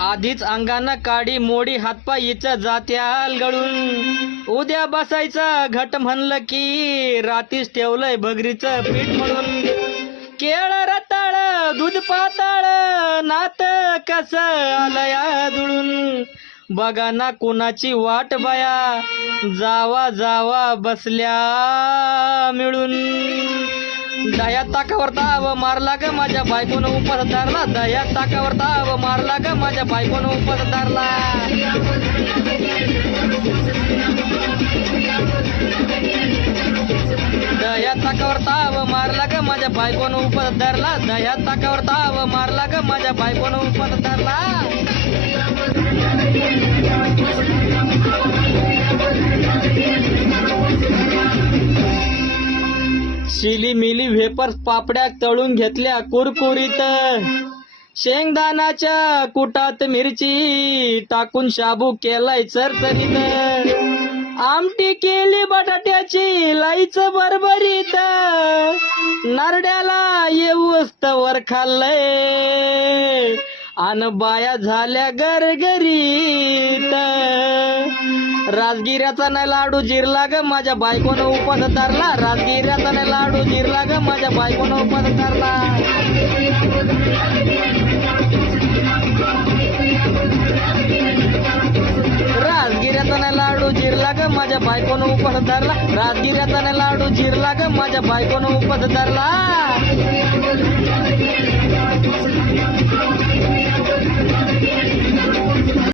आधीच अंगानं काडी मोडी हातपायीचं जात्याल गळून, उद्या बसायचा घट म्हणलं की रातीच ठेवलंय भगरीचं पीठ म्हणून. केळ रताळ दूध पाताळ नात कसं आलया जुळून, बघा ना कुणाची वाट बाया जावा जावा बसल्या मिळून. दया ताकावर ताव मारला ग माझ्या बायकोनं उपास धरला, दया ताकावर ताव मारला ग माझ्या बायकोनं उपास धरला. दया ताकावर ताव मारला ग माझ्या बायकोनं उपास धरला, दया ताकावर ताव मारला ग माझ्या बायकोनं उपास धरला. शिली मिली वेपर्स पापड्या तळून घेतल्या कुरकुरीत, शेंगदाण्याच्या कुटात मिरची टाकून शाबू केलाय चरचरीत, आमटी केली बटाट्याची लाईच बरबरीत, नारड्याला येऊस्त वर खाल्लंय आन बाया झाल्या गरगरीत. राजगिऱ्याचा न लाडू जिरला ग माझ्या बायकोनं उपास धरला, राजगिऱ्याचा न लाडू जिरला ग माझ्या बायकोनं उपास धरला. राजगिऱ्याचा न लाडू जिरला ग माझ्या बायकोनं उपास धरला, राजगिऱ्याचा न लाडू जिरला ग माझ्या बायकोनं उपास धरला.